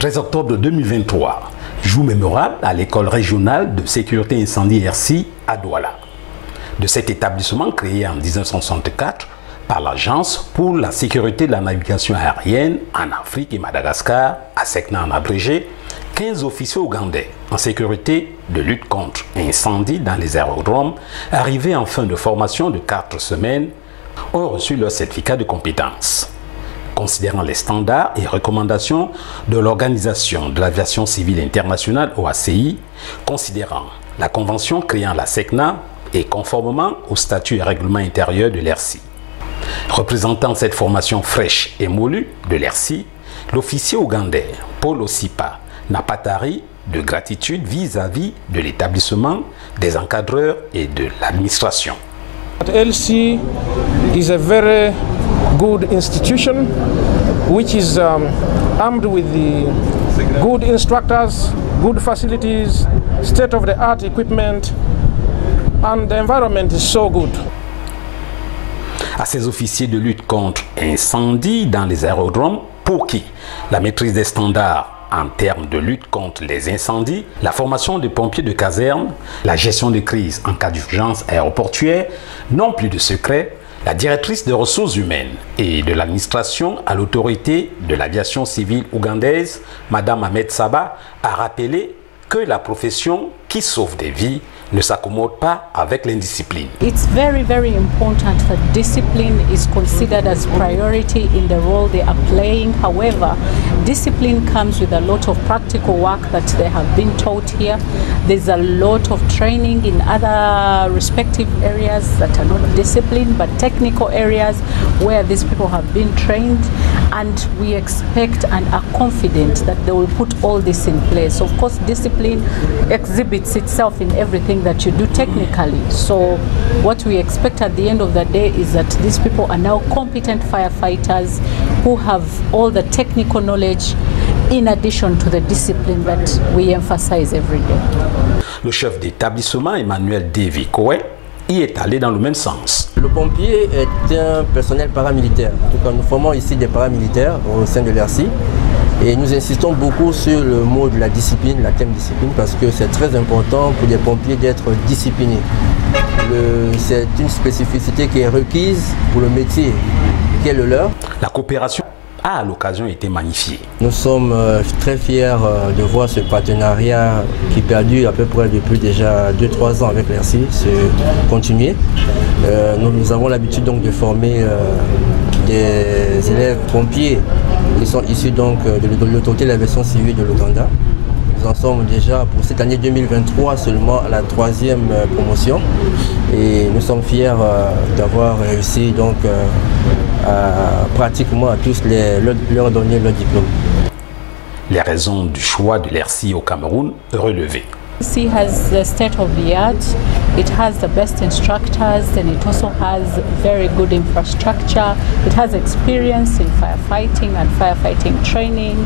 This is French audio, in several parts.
13 octobre 2023, jour mémorable à l'école régionale de sécurité incendie RC à Douala. De cet établissement créé en 1964 par l'Agence pour la sécurité de la navigation aérienne en Afrique et Madagascar, ASECNA en abrégé, 15 officiers ougandais en sécurité de lutte contre incendie dans les aérodromes, arrivés en fin de formation de 4 semaines, ont reçu leur certificat de compétence. Considérant les standards et recommandations de l'Organisation de l'aviation civile internationale OACI, considérant la convention créant la SECNA et conformément au statut et règlement intérieur de l'ERCI. Représentant cette formation fraîche et moulue de l'ERCI, l'officier ougandais Paul Osipa n'a pas tari de gratitude vis-à-vis de l'établissement, des encadreurs et de l'administration. LC is a very good institution which is armed with the good instructors, good facilities, state-of-the-art equipment, and the environment is so good. À ces officiers de lutte contre incendie dans les aérodromes, pour qui la maîtrise des standards en termes de lutte contre les incendies, la formation des pompiers de caserne, la gestion de crise en cas d'urgence aéroportuaire n'ont plus de secret, la directrice des ressources humaines et de l'administration à l'autorité de l'aviation civile ougandaise, Madame Ahmed Saba, a rappelé que la profession qui sauve des vies ne s'accommode pas avec l'indiscipline. It's very, very important that discipline is considered as priority in the role they are playing. However, discipline comes with a lot of practical work that they have been taught here. There's a lot of training in other respective areas that are not discipline, but technical areas where these people have been trained, and we expect and are confident that they will put all this in place. Of course, discipline exhibits itself in everything that you do technically. So what we expect at the end of the day is that these people are now competent firefighters who have all the technical knowledge in addition to the discipline that we emphasize every day. Le chef d'établissement, Emmanuel Davy Koé, y est allé dans le même sens. Le pompier est un personnel paramilitaire. En tout cas, nous formons ici des paramilitaires au sein de l'ERCI. Et nous insistons beaucoup sur le mot de la discipline, la thème discipline, parce que c'est très important pour les pompiers d'être disciplinés. C'est une spécificité qui est requise pour le métier qui est le leur. La coopération a à l'occasion été magnifiée. Nous sommes très fiers de voir ce partenariat qui perdure à peu près depuis déjà 2-3 ans avec l'ERCI se continuer. Nous avons l'habitude donc de former des élèves pompiers qui sont issus donc de l'autorité de l'aviation civile de l'Ouganda. Nous en sommes déjà pour cette année 2023 seulement à la 3e promotion et nous sommes fiers d'avoir réussi donc pratiquement à tous leur donner leur diplôme. Les raisons du choix de l'ERCI au Cameroun relevées. LC has the state of the art, it has the best instructors, and it also has very good infrastructure. It has experience in firefighting and firefighting training.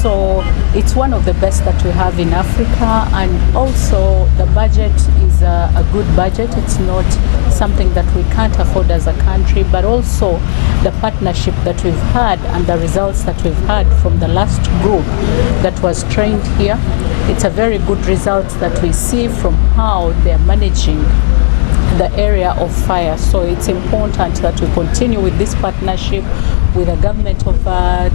So it's one of the best that we have in Africa, and also the budget is a good budget. It's not something that we can't afford as a country, but also the partnership that we've had and the results that we've had from the last group that was trained here. It's a very good result that we see from how they're managing the area of fire. So it's important that we continue with this partnership with the government of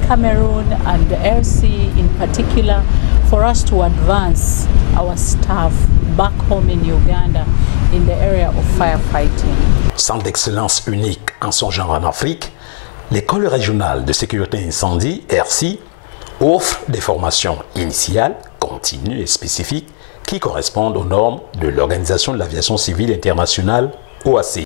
Cameroon and the RC in particular for us to advance our staff back home in Uganda in the area of firefighting. Centre d'excellence unique en son genre en Afrique, l'école régionale de sécurité incendie, RC, offre des formations initiales, continues et spécifiques qui correspondent aux normes de l'Organisation de l'aviation civile internationale, OACI.